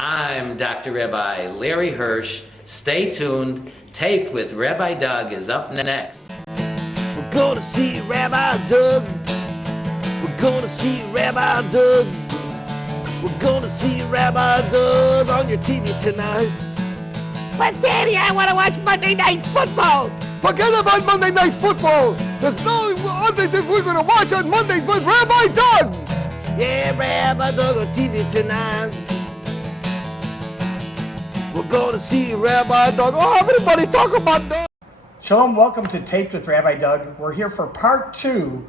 I'm Dr. Rabbi Larry Hirsch. Stay tuned. Taped with Rabbi Doug is up next. We're gonna see Rabbi Doug. We're gonna see Rabbi Doug. We're gonna see Rabbi Doug on your TV tonight. But Daddy, I want to watch Monday Night Football. Forget about Monday Night Football. There's no other thing we're gonna watch on Monday but Rabbi Doug. Yeah, Rabbi Doug on TV tonight. We're gonna see Rabbi Doug. Oh, everybody talk about Doug. Shalom, welcome to Taped with Rabbi Doug. We're here for part 2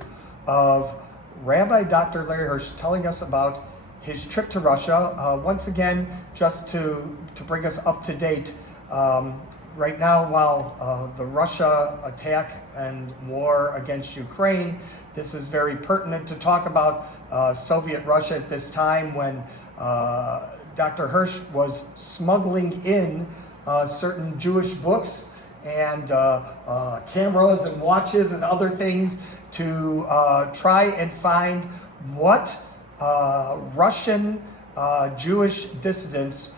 of Rabbi Dr. Larry Hirsch telling us about his trip to Russia. Once again, just to bring us up to date, right now while the Russia attack and war against Ukraine, this is very pertinent to talk about Soviet Russia at this time when Dr. Hirsch was smuggling in certain Jewish books and cameras and watches and other things to try and find what Russian Jewish dissidents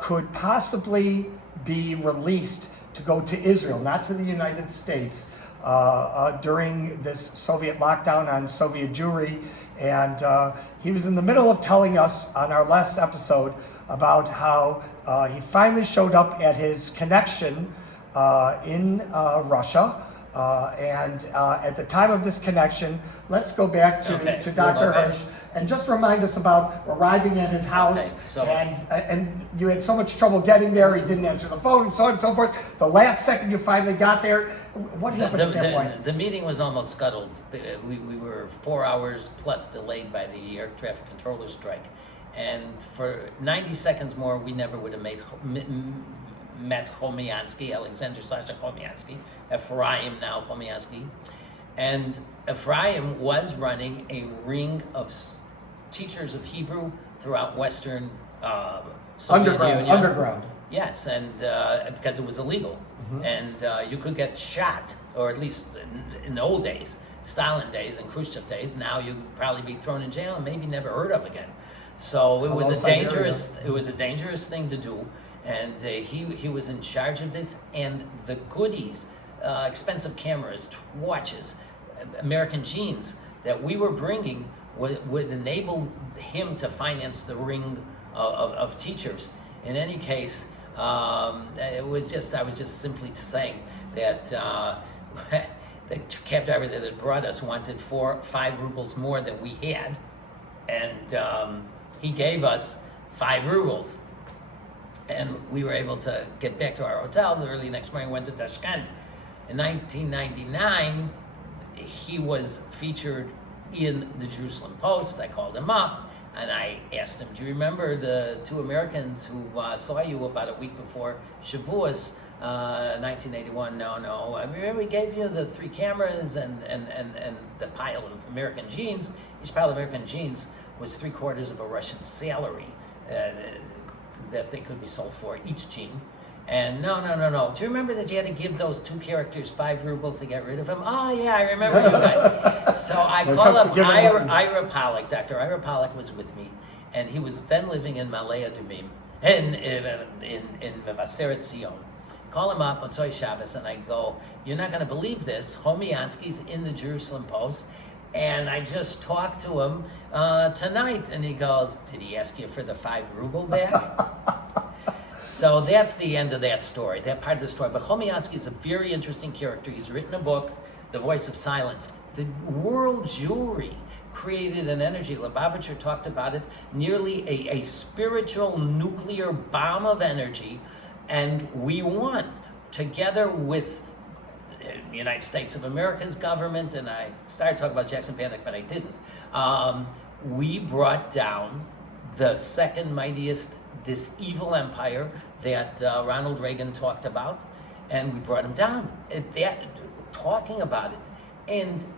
could possibly be released to go to Israel, not to the United States, during this Soviet lockdown on Soviet Jewry. And he was in the middle of telling us on our last episode about how he finally showed up at his connection in Russia. And at the time of this connection, let's go back to Dr. Hirsch and just remind us about arriving at his house. And you had so much trouble getting there, he didn't answer the phone and so on and so forth. The last second you finally got there, what happened at that point? The meeting was almost scuttled. We were 4 hours plus delayed by the air traffic controller strike. And for 90 seconds more, we never would have met Chomiansky, Alexander Sasha Chomiansky, Ephraim now Chomiansky. And Ephraim was running a ring of teachers of Hebrew throughout Western Soviet Union. Underground. Yes, and because it was illegal. Mm-hmm. And you could get shot, or at least in the old days, Stalin days and Khrushchev days, now you'd probably be thrown in jail and maybe never heard of again. So it was a dangerous thing to do. And he was in charge of this, and the goodies, expensive cameras, watches, American jeans that we were bringing would enable him to finance the ring of teachers. In any case, I was just simply saying that the cab driver that had brought us wanted 5 rubles more than we had, and he gave us 5 rubles. And we were able to get back to our hotel. The early next morning, went to Tashkent. In 1999, he was featured in the Jerusalem Post. I called him up and I asked him, do you remember the 2 Americans who saw you about a week before Shavuos, 1981? No. I remember we gave you the 3 cameras and the pile of American jeans. Each pile of American jeans was 3/4 of a Russian salary. That they could be sold for, each jean. And no. Do you remember that you had to give those 2 characters 5 rubles to get rid of him? Oh yeah, I remember you guys. So I called up Ira Pollack. Dr. Ira Pollack was with me, and he was then living in Malay Adumim, in Mevaseret Zion. Call him up on Tzoi Shabbos, and I go, you're not going to believe this, Chomiansky's in the Jerusalem Post, and I just talked to him tonight, and he goes, did he ask you for the 5 ruble back? So that's the end of that story, that part of the story. But Chomiansky is a very interesting character. He's written a book, The Voice of Silence. The world Jewry created an energy, Lubavitcher talked about it, nearly a spiritual nuclear bomb of energy, and we won, together with the United States of America's government, and I started talking about Jackson Pollock, but I didn't. We brought down the second mightiest, this evil empire that Ronald Reagan talked about, and we brought him down. Talking about it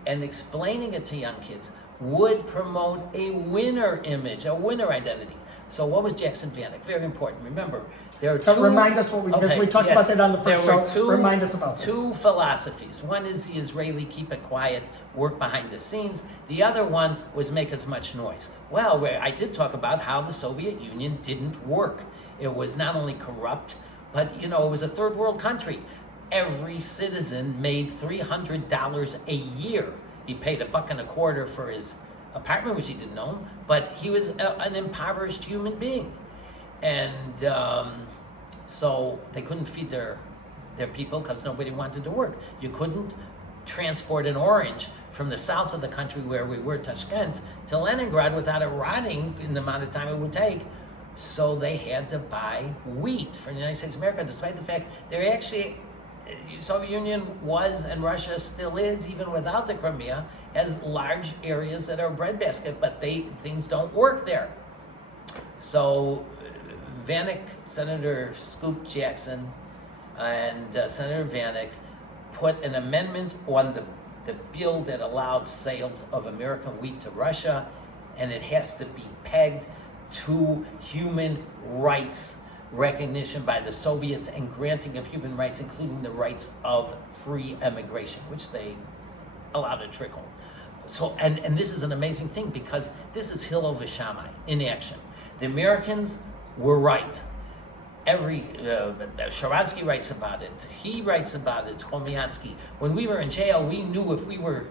and explaining it to young kids would promote a winner image, a winner identity. So what was Jackson Vanik? Very important. Remember, there are two... Remind us what because we talked about that on the first show. Remind us about two philosophies. One is the Israeli keep it quiet, work behind the scenes. The other one was make as much noise. Well, I did talk about how the Soviet Union didn't work. It was not only corrupt, but it was a third world country. Every citizen made $300 a year. He paid $1.25 for his apartment, which he didn't own, but he was an impoverished human being. And so they couldn't feed their people because nobody wanted to work. You couldn't transport an orange from the south of the country where we were, Tashkent, to Leningrad without it rotting in the amount of time it would take. So they had to buy wheat from the United States of America, despite the fact they're actually... The Soviet Union was, and Russia still is, even without the Crimea, has large areas that are breadbasket, but things don't work there. So Vanik, Senator Scoop Jackson, and Senator Vanik put an amendment on the bill that allowed sales of American wheat to Russia, and it has to be pegged to human rights recognition by the Soviets and granting of human rights, including the rights of free emigration, which they allowed to trickle. So, and this is an amazing thing because this is Hillel Shammai in action. The Americans were right. Sharansky writes about it. He writes about it, Chomyansky. When we were in jail, we knew if we were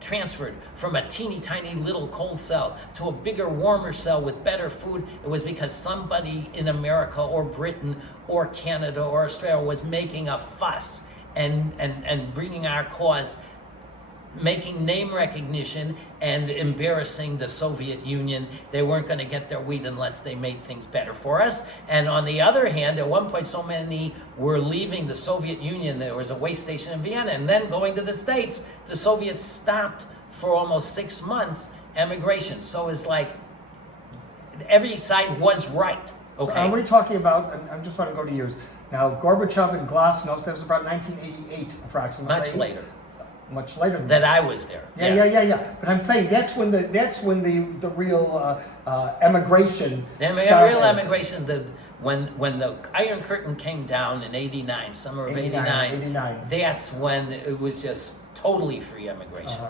transferred from a teeny tiny little cold cell to a bigger, warmer cell with better food, it was because somebody in America or Britain or Canada or Australia was making a fuss and bringing our cause, making name recognition and embarrassing the Soviet Union. They weren't going to get their wheat unless they made things better for us. And on the other hand, at one point, so many were leaving the Soviet Union. There was a way station in Vienna, and then going to the States. The Soviets stopped for almost 6 months emigration. So it's like every side was right. Okay. So are we talking about, and I just want to go to years. Now, Gorbachev and Glasnost, that was about 1988 approximately. Much later than that. I was there. Yeah. But I'm saying that's when the real emigration. Real emigration. When the Iron Curtain came down in '89, summer of '89. That's when it was just totally free emigration.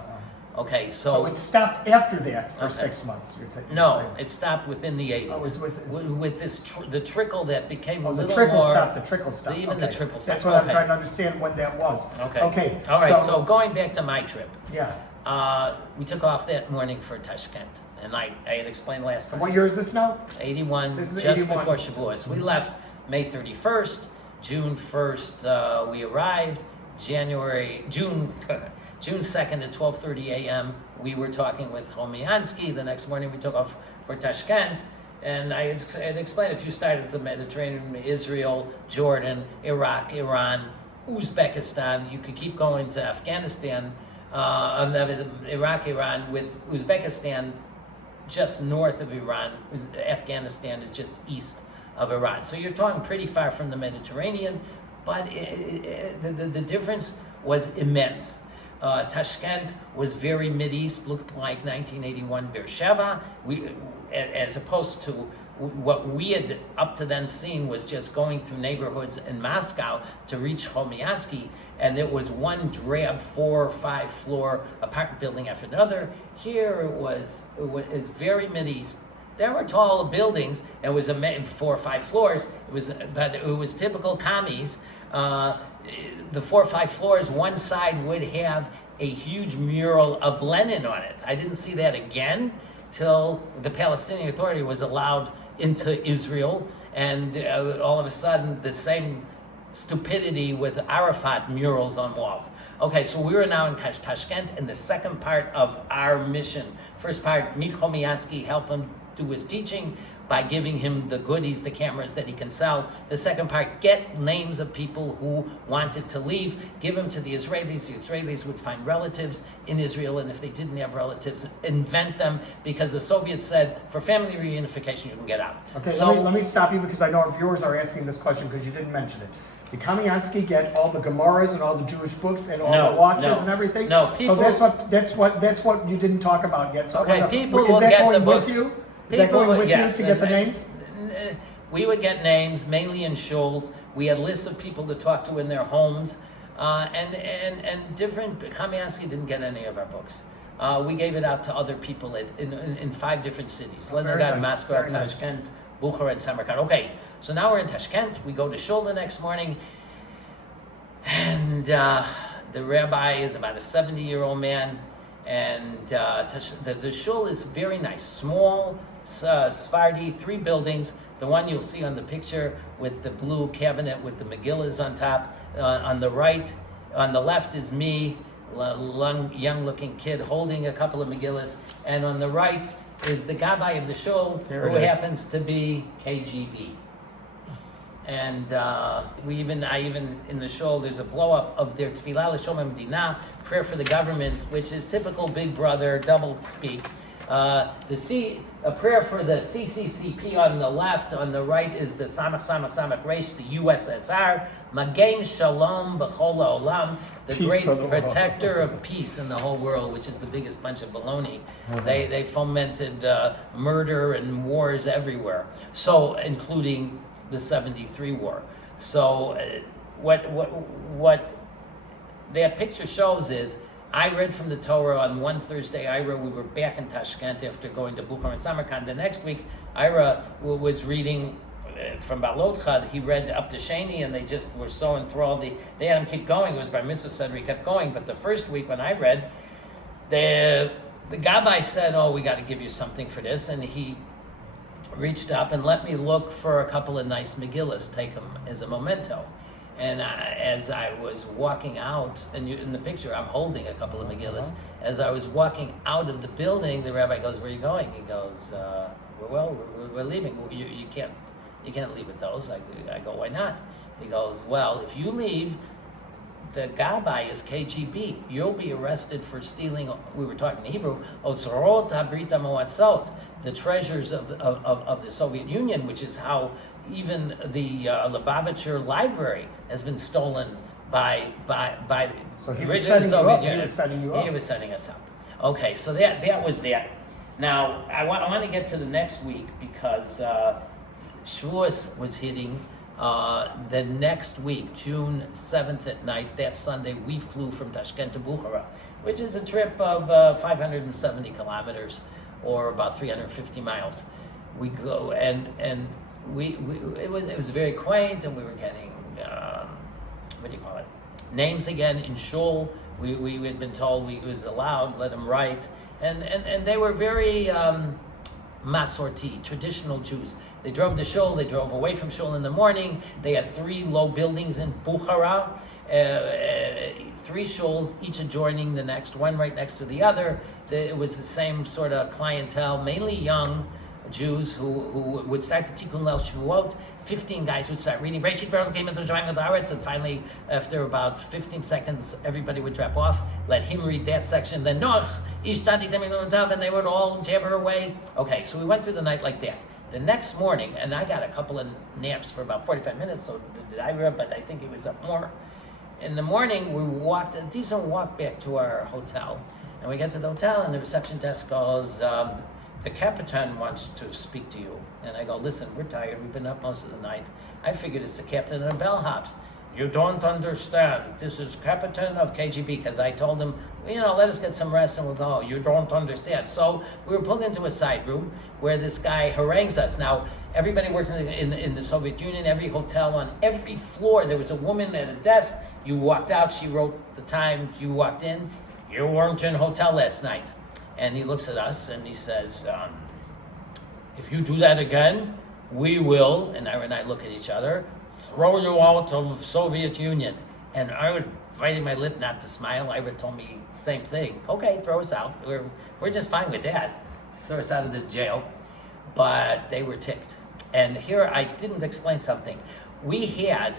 Okay, so it stopped after that for 6 months. No, it stopped within the '80s. Oh, it was with this the trickle that became a little the trickle more. Stopped. The trickle stopped. Even the trickle stopped. That's what I'm trying to understand when that was. Okay. All right. So going back to my trip. Yeah. We took off that morning for Tashkent, and I had explained last time. What year is this now? 81. This is just 81. Before Shavuos. We left May 31st. June 1st, we arrived. June 2nd at 12:30 a.m. We were talking with Chomyansky. The next morning we took off for Tashkent, and I had explained if you started with the Mediterranean, Israel, Jordan, Iraq, Iran, Uzbekistan, you could keep going to Afghanistan, Iraq, Iran, with Uzbekistan just north of Iran. Afghanistan is just east of Iran. So you're talking pretty far from the Mediterranean, but the difference was immense. Tashkent was very Mideast, looked like 1981 Beersheba, as opposed to what we had up to then seen was just going through neighborhoods in Moscow to reach Chomyansky, and it was one drab 4 or 5 floor apartment building after another. Here it was very Mideast. There were tall buildings, and it was 4 or 5 floors. But it was typical commies. The 4 or 5 floors, one side would have a huge mural of Lenin on it. I didn't see that again till the Palestinian Authority was allowed into Israel, and all of a sudden the same stupidity with Arafat murals on walls. Okay, so we were now in Tashkent, and the second part of our mission, first part, meet Chomyansky, help him do his teaching by giving him the goodies, the cameras that he can sell. The second part, get names of people who wanted to leave, give them to the Israelis. The Israelis would find relatives in Israel, and if they didn't have relatives, invent them, because the Soviets said, for family reunification, you can get out. Okay, So, let me stop you, because I know our viewers are asking this question because you didn't mention it. Did Kamiansky get all the Gemaras and all the Jewish books and all the watches and everything? No, people, so that's what you didn't talk about yet. So okay, people is will that get going the with books. you? Is that going with you to get the names? We would get names, mainly in shuls. We had lists of people to talk to in their homes, and different. Kamiansky didn't get any of our books. We gave it out to other people in 5 different cities: Leningrad, nice, Moscow, very nice. Tashkent, Bukhara, and Samarkand. Okay, so now we're in Tashkent. We go to shul the next morning, and the rabbi is about a 70-year-old man, and the shul is very nice, small, Sephardi, 3 buildings. The one you'll see on the picture with the blue cabinet with the Megillas on top. On the right, on the left is me, young-looking kid holding a couple of Megillas, and on the right is the gabbai of the shul, There who it is. happens to be KGB. And I even in the shul, there's a blow up of their tefillah l'sholem hamdina, prayer for the government, which is typical Big Brother double speak. A prayer for the CCCP on the left, on the right is the Samach Reish, the USSR, Magen Shalom B'chol Olam, the Peace great for the world. protector of peace in the whole world, which is the biggest bunch of baloney. They fomented murder and wars everywhere, so including the 73 war. So what that picture shows is, I read from the Torah on one Thursday. We were back in Tashkent after going to Bukhara and Samarkand. The next week, Ira was reading from Balotcha. He read up to Sheni, and they just were so enthralled. They had him keep going. It was by Mitzvah Seder, he kept going. But the first week when I read, the gabbai said, "Oh, we got to give you something for this," and he reached up and let me look for a couple of nice Megillas, take them as a memento. And as I was walking out, and in the picture, I'm holding a couple of Megillas. As I was walking out of the building, the rabbi goes, "Where are you going?" He goes, "We're leaving. You can't leave with those." I go, "Why not?" He goes, "Well, if you leave, the gabbai is KGB. You'll be arrested for stealing." We were talking in Hebrew. Otzrot habrit hamoatzot, the treasures of the Soviet Union, which is how even the Lubavitcher library has been stolen by So he the was original setting you Soviet up. He Union. was setting you up. He was setting us up. Okay, so that was that. Now I want to get to the next week, because Shavuos was hitting. The next week, June 7th at night, that Sunday, we flew from Tashkent to Bukhara, which is a trip of 570 kilometers, or about 350 miles. We go, and it was very quaint, and we were getting, what do you call it, names again in shul. We had been told it was allowed, let them write, and they were very Masorti, traditional Jews. They drove to shul, they drove away from shul in the morning. They had 3 low buildings in Bukhara, 3 shuls, each adjoining the next, one right next to the other. It was the same sort of clientele, mainly young Jews who would start the Tikkun Leil Shavuot. 15 guys would start reading. Reshit Berel came into Shemaim Haaretz, and finally, after about 15 seconds, everybody would drop off. Let him read that section. Then Noach, Ish Tzadik Tamid Le'Notav, and they would all jabber away. Okay, so we went through the night like that. The next morning, and I got a couple of naps for about 45 minutes, so did Ira, but I think he was up more. In the morning, we walked a decent walk back to our hotel, and we get to the hotel, and the reception desk goes, "The captain wants to speak to you." And I go, "Listen, we're tired. We've been up most of the night. I figured it's the captain of the bellhops." "You don't understand. This is captain of KGB," because I told him, let us get some rest and we'll go. "You don't understand." So we were pulled into a side room where this guy harangues us. Now, everybody worked in the Soviet Union, every hotel, on every floor, there was a woman at a desk. You walked out, she wrote the time. You walked in, "You weren't in hotel last night." And he looks at us and he says, "If you do that again, we will," and Ira and I look at each other, "throw you out of Soviet Union." And I was biting my lip not to smile. Ira told me the same thing. "Okay, throw us out. We're just fine with that. Throw us out of this jail." but they were ticked. And here I didn't explain something. We had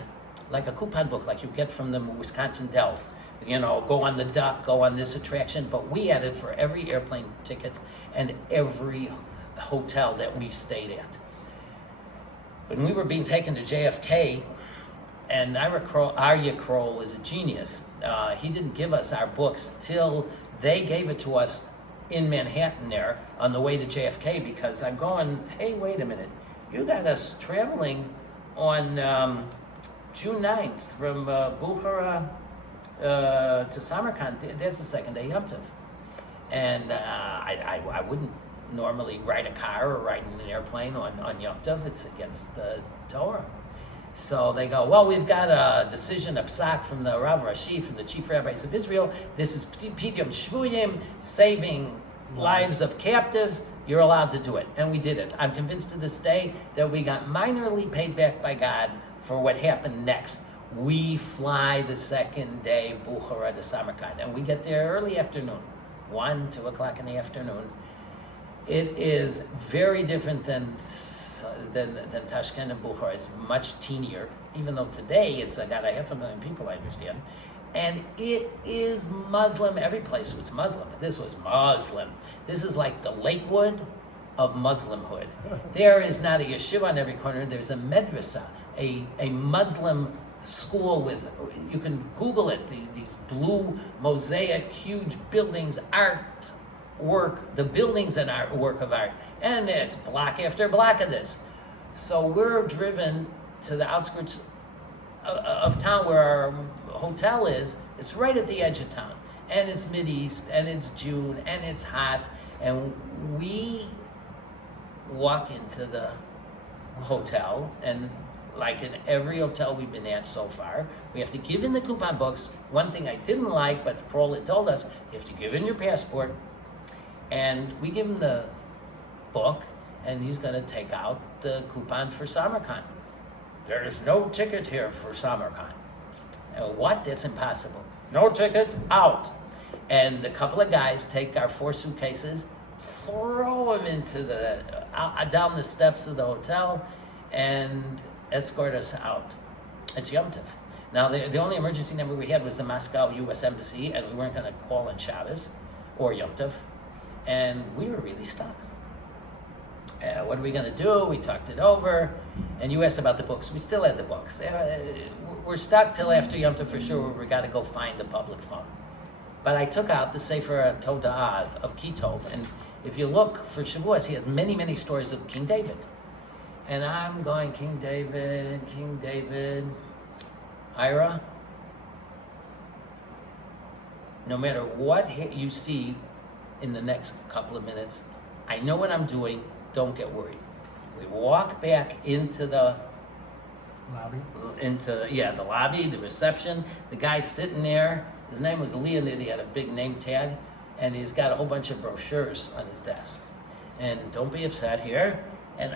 like a coupon book like you get from the Wisconsin Dells. You know, go on the duck, go on this attraction, but we had it for every airplane ticket and every hotel that we stayed at. When we were being taken to JFK, and Arya Kroll is a genius. He didn't give us our books till they gave it to us in Manhattan there on the way to JFK, because I'm going, hey, wait a minute. You got us traveling on June 9th from Bukhara to Samarkand. That's the second day Yom Tov. And I wouldn't normally ride a car or ride in an airplane on Yom Tov. It's against the Torah. So they go, well, we've got a decision, a psak from the Rav Rashi, from the chief rabbis of Israel. This is Pidyon Shvuyim, saving lives of captives. You're allowed to do it. And we did it. I'm convinced to this day that we got minorly paid back by God for what happened next. We fly the second day, Bukhara to Samarkand, and we get there early afternoon, 1, 2 o'clock in the afternoon. It is very different than Tashkent and Bukhara. It's much teenier, even though today it's got 500,000 people, I understand. And it is Muslim. Every place was Muslim, but this was Muslim. This is like the Lakewood of Muslimhood. There is not a yeshiva on every corner. There's a madrasa, a Muslim school with, you can Google it, these blue mosaic, huge buildings, art work, the buildings and art work of art. And it's block after block of this. So we're driven to the outskirts of town where our hotel is. It's right at the edge of town. And it's Mideast, and it's June, and it's hot. And we walk into the hotel, and like in every hotel we've been at so far, we have to give in the coupon books. One thing I didn't like, but Kroll had told us, you have to give in your passport. And we give him the book, and he's going to take out the coupon for Samarkand. There's no ticket here for Samarkand. What? That's impossible. No ticket, out. And a couple of guys take our 4 suitcases, throw them into down the steps of the hotel, and escort us out. It's Yom Tov. Now, the only emergency number we had was the Moscow U.S. Embassy, and we weren't going to call on Shabbos or Yom Tov. And we were really stuck. What are we going to do? We talked it over. And you asked about the books. We still had the books. We're stuck till after Yom Tov for sure. We got to go find a public phone. But I took out the Sefer Toda'ah of Kitov. And if you look for Shavuos, he has many, many stories of King David. And I'm going, King David, Ira. No matter what you see in the next couple of minutes, I know what I'm doing. Don't get worried. We walk back into the Lobby. The lobby, the reception. The guy sitting there, his name was Leonid. He had a big name tag, and he's got a whole bunch of brochures on his desk. And don't be upset here. And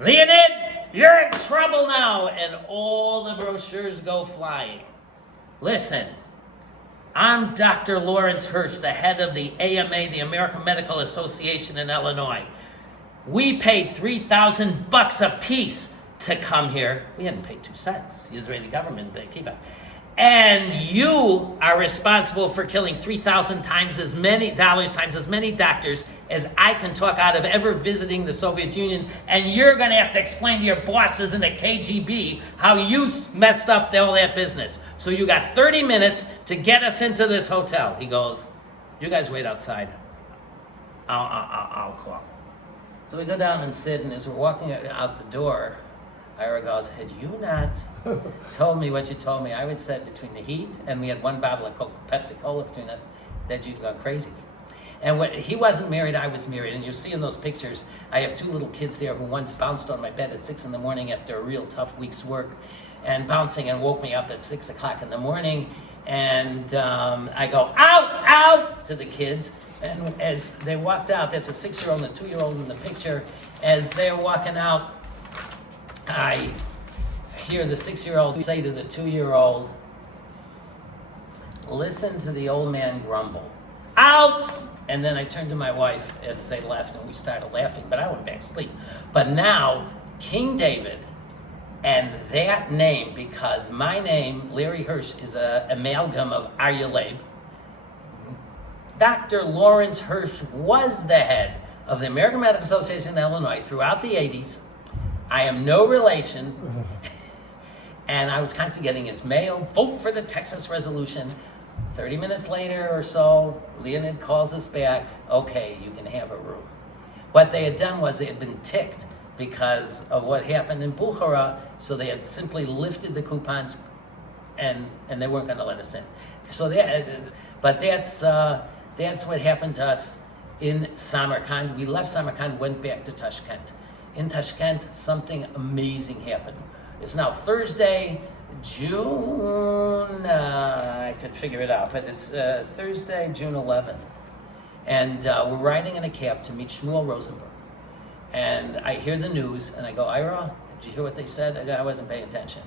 Leonid, you're in trouble now. And all the brochures go flying. Listen. I'm Dr. Lawrence Hirsch, the head of the AMA, the American Medical Association in Illinois. We paid $3,000 a piece to come here. We hadn't paid 2 cents. The Israeli government didn't keep it. And you are responsible for killing 3,000 times as many doctors as I can talk out of ever visiting the Soviet Union. And you're going to have to explain to your bosses in the KGB how you messed up all that business. So you got 30 minutes to get us into this hotel. He goes, you guys wait outside. I'll call. So we go down and sit, and as we're walking out the door, Ira goes, had you not told me what you told me, I would sit between the heat, and we had 1 bottle of Pepsi Cola between us, that you'd gone crazy. And when he wasn't married, I was married. And you'll see in those pictures, I have 2 little kids there who once bounced on my bed at 6 a.m. after a real tough week's work, and bouncing and woke me up at 6 o'clock in the morning. And I go, out to the kids. And as they walked out, that's a 6-year-old and a 2-year-old in the picture. As they're walking out, I hear the 6-year-old say to the 2-year-old, listen to the old man grumble. out. And then I turned to my wife as they left, and we started laughing, but I went back to sleep. But now, King David, and that name, because my name, Larry Hirsch, is an amalgam of Arya Leib. Dr. Lawrence Hirsch was the head of the American Medical Association in Illinois throughout the 80s. I am no relation. And I was constantly getting his mail, vote for the Texas resolution. 30 minutes later or so, Leonid calls us back, okay, you can have a room. What they had done was they had been ticked because of what happened in Bukhara, so they had simply lifted the coupons and they weren't going to let us in. So but that's what happened to us in Samarkand. We left Samarkand, went back to Tashkent. In Tashkent, something amazing happened. It's now Thursday, June, I could figure it out, but it's Thursday, June 11th. And we're riding in a cab to meet Shmuel Rosenberg. And I hear the news, and I go, Ira, did you hear what they said? I wasn't paying attention.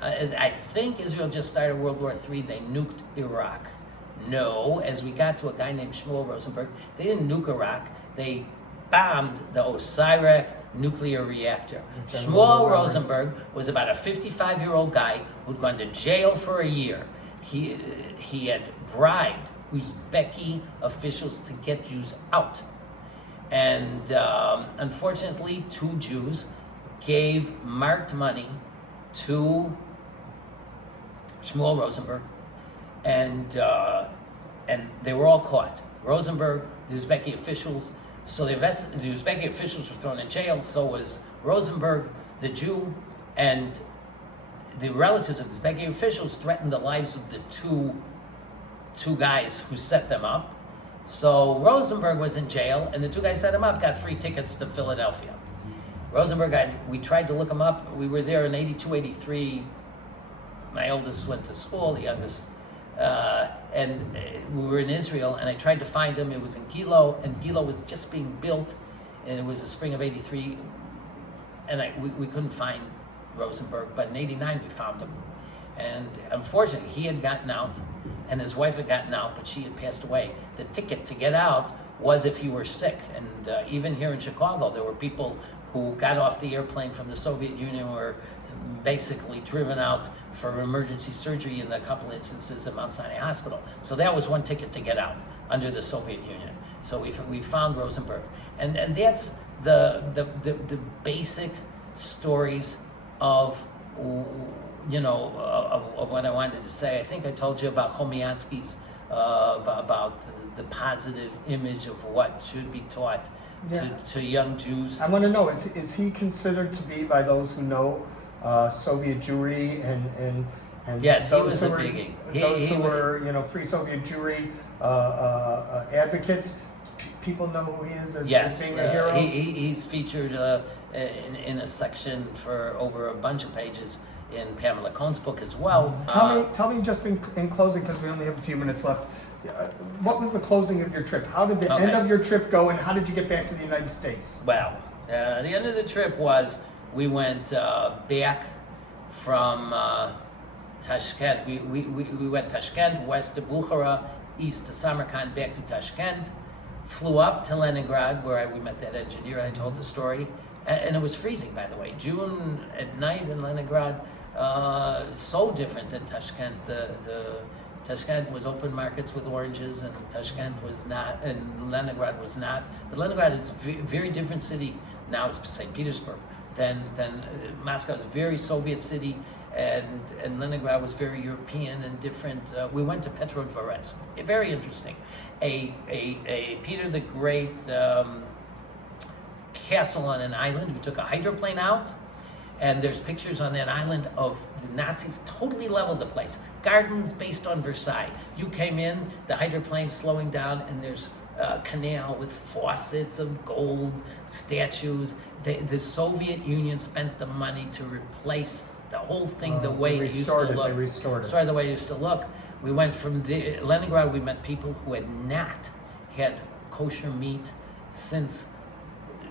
I think Israel just started World War III. They nuked Iraq. No, as we got to a guy named Shmuel Rosenberg, they didn't nuke Iraq. They bombed the Osirak nuclear reactor. Shmuel Rosenberg was about a 55-year-old guy who'd gone to jail for a year. He had bribed Uzbeki officials to get Jews out. And unfortunately, 2 Jews gave marked money to Shmuel Rosenberg, and they were all caught. Rosenberg, the Uzbeki officials. So the Uzbeki officials were thrown in jail. So was Rosenberg, the Jew, and the relatives of the Uzbeki officials threatened the lives of the two guys who set them up. So Rosenberg was in jail, and the 2 guys set him up, got free tickets to Philadelphia. Rosenberg, we tried to look him up. We were there in 82, 83. My oldest went to school, the youngest. And we were in Israel, and I tried to find him. It was in Gilo, and Gilo was just being built, and it was the spring of 83. And we couldn't find Rosenberg, but in 89 we found him. And unfortunately, he had gotten out, and his wife had gotten out, but she had passed away. The ticket to get out was if you were sick. And even here in Chicago, there were people who got off the airplane from the Soviet Union, were basically driven out for emergency surgery in a couple instances at Mount Sinai Hospital. So that was one ticket to get out under the Soviet Union. So we found Rosenberg. And that's the basic stories of, of what I wanted to say. I think I told you about Chomiansky's, about the positive image of what should be taught to young Jews. I want to know, is he considered to be, by those who know, Soviet Jewry and yes, those he was who a were, biggie. Those who were Free Soviet Jewry advocates? People know who he is as being a hero? He's featured in a section for over a bunch of pages in Pamela Cohn's book as well. Tell me just in closing, because we only have a few minutes left, what was the closing of your trip? How did the end of your trip go, and how did you get back to the United States? Well, the end of the trip was we went back from Tashkent. We went Tashkent, west to Bukhara, east to Samarkand, back to Tashkent. Flew up to Leningrad, where we met that engineer I told the story. And it was freezing, by the way. June at night in Leningrad, so different than Tashkent. Tashkent was open markets with oranges, and Tashkent was not, and Leningrad was not. But Leningrad is a very different city. Now it's St. Petersburg. Then Moscow is a very Soviet city, and Leningrad was very European and different. We went to Petrodvorets, very interesting. A Peter the Great castle on an island. We took a hydroplane out, and there's pictures on that island of the Nazis totally leveled the place. Gardens based on Versailles. You came in, the hydroplane slowing down, and there's a canal with faucets of gold, statues. The Soviet Union spent the money to replace the whole thing the way it used to look. They restored it. Sorry, the way it used to look. We went from Leningrad, we met people who had not had kosher meat since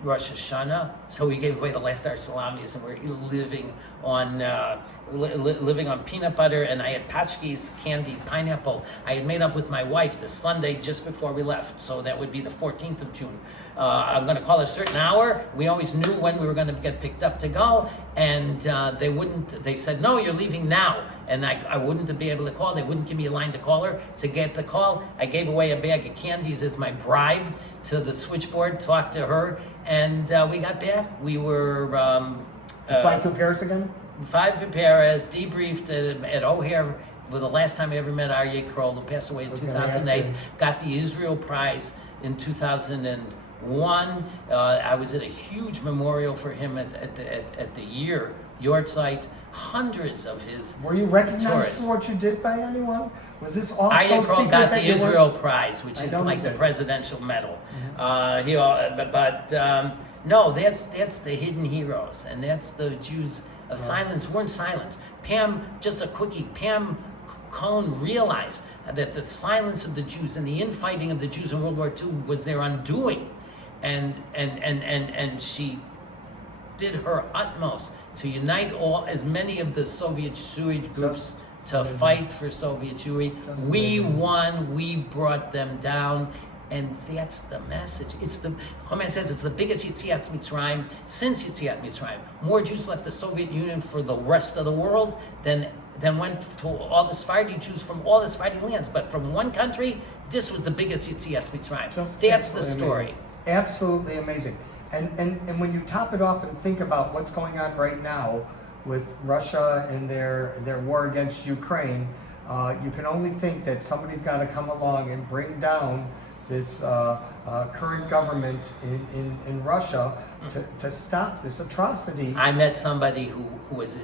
Rosh Hashanah, so we gave away the last of our salamis, and we're living on living on peanut butter. And I had Patchki's candied pineapple. I had made up with my wife the Sunday just before we left, so that would be the 14th of June. I'm going to call a certain hour. We always knew when we were going to get picked up to go, and they wouldn't. They said, "No, you're leaving now," and I wouldn't be able to call. They wouldn't give me a line to call her. To get the call, I gave away a bag of candies as my bribe to the switchboard. Talked to her. And we got back. We were Flying through Paris again? Five for Paris, debriefed at O'Hare. Well, the last time I ever met Aryeh Kroll, who passed away in 2008, got the Israel Prize in 2001. I was at a huge memorial for him at the yard-site. Hundreds of his Were you recognized tourists. for what you did by anyone? Was this all so Aryeh Kroll secret got that the you Israel Prize, which I is don't like the either. presidential medal. No, that's the hidden heroes, and that's the Jews of silence weren't silent. Pam, just a quickie, Pam Cohn realized that the silence of the Jews and the infighting of the Jews in World War II was their undoing, and she did her utmost to unite as many of the Soviet Jewry groups to fight for Soviet Jewry. We won, we brought them down, and that's the message. Choman says it's the biggest Yetziat Mitzrayim since Yetziat Mitzrayim. More Jews left the Soviet Union for the rest of the world than went to all the Sephardi Jews from all the Sephardi lands. But from one country, this was the biggest Yetziat Mitzrayim. That's the story. Amazing. Absolutely amazing. And when you top it off and think about what's going on right now with Russia and their war against Ukraine, you can only think that somebody's got to come along and bring down this current government in Russia to stop this atrocity. I met somebody who was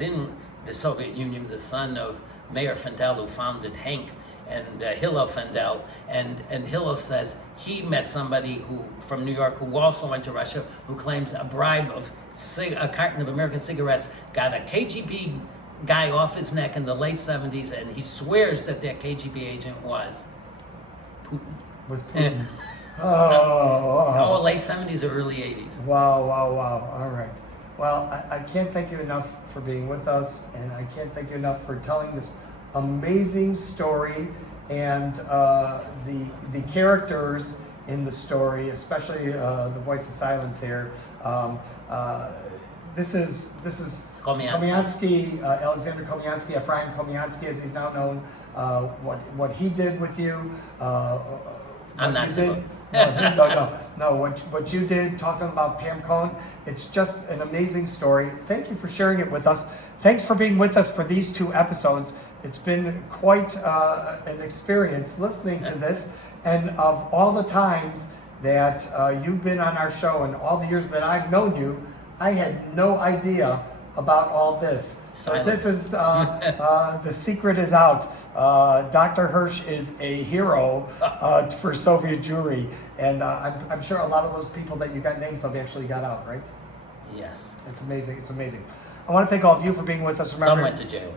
in the Soviet Union, the son of Mayor Fandel, who founded Hank and Hillel Fandel, and Hillel says he met somebody who from New York who also went to Russia, who claims a bribe of a carton of American cigarettes got a KGB guy off his neck in the late 70s, and he swears that KGB agent was Putin. Was Putin. Oh, late 70s or early 80s. Wow. All right. Well, I can't thank you enough for being with us, and I can't thank you enough for telling this amazing story and the characters in the story, especially the voice of silence here. This is Komiansky, Alexander Komiansky, Ephraim Komiansky, as he's now known. What he did with you. I'm not doing. No. What you did, talking about Pam Cohn, it's just an amazing story. Thank you for sharing it with us. Thanks for being with us for these 2 episodes. It's been quite an experience listening to this, and of all the times that you've been on our show and all the years that I've known you, I had no idea about all this. So this is the secret is out. Dr. Hirsch is a hero for Soviet Jewry, and I'm sure a lot of those people that you got names of actually got out, right? Yes. It's amazing. It's amazing. I want to thank all of you for being with us. Remember, Some went to jail.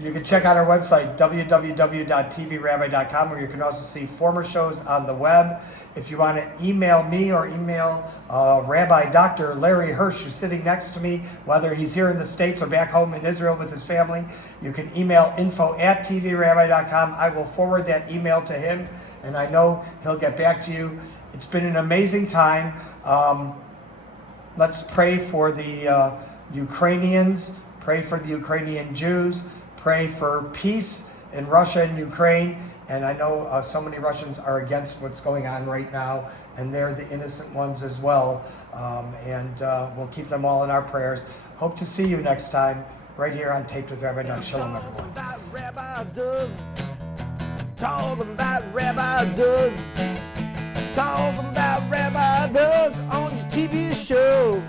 You can check out our website, www.tvrabbi.com, where you can also see former shows on the web. If you want to email me or email Rabbi Dr. Larry Hirsch, who's sitting next to me, whether he's here in the States or back home in Israel with his family, you can email info@tvrabbi.com. I will forward that email to him, and I know he'll get back to you. It's been an amazing time. Let's pray for the Ukrainians, pray for the Ukrainian Jews, pray for peace in Russia and Ukraine. And I know so many Russians are against what's going on right now, and they're the innocent ones as well. We'll keep them all in our prayers. Hope to see you next time, right here on Taped with Rabbi Doug. Shalom, everyone. Talking about Rabbi Doug. Talking about Rabbi Doug on your TV show.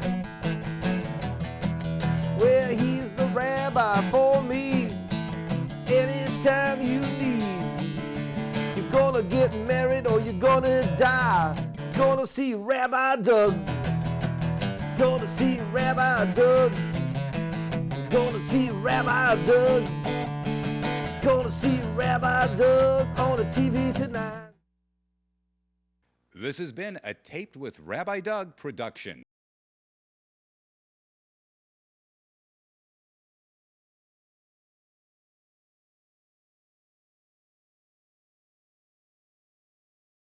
Well, he's the rabbi for me. Anytime you need. You're gonna get married or you're gonna die. Gonna see Rabbi Doug. Gonna see Rabbi Doug. Gonna see Rabbi Doug. Gonna see Rabbi Doug on the TV tonight. This has been a Taped with Rabbi Doug production.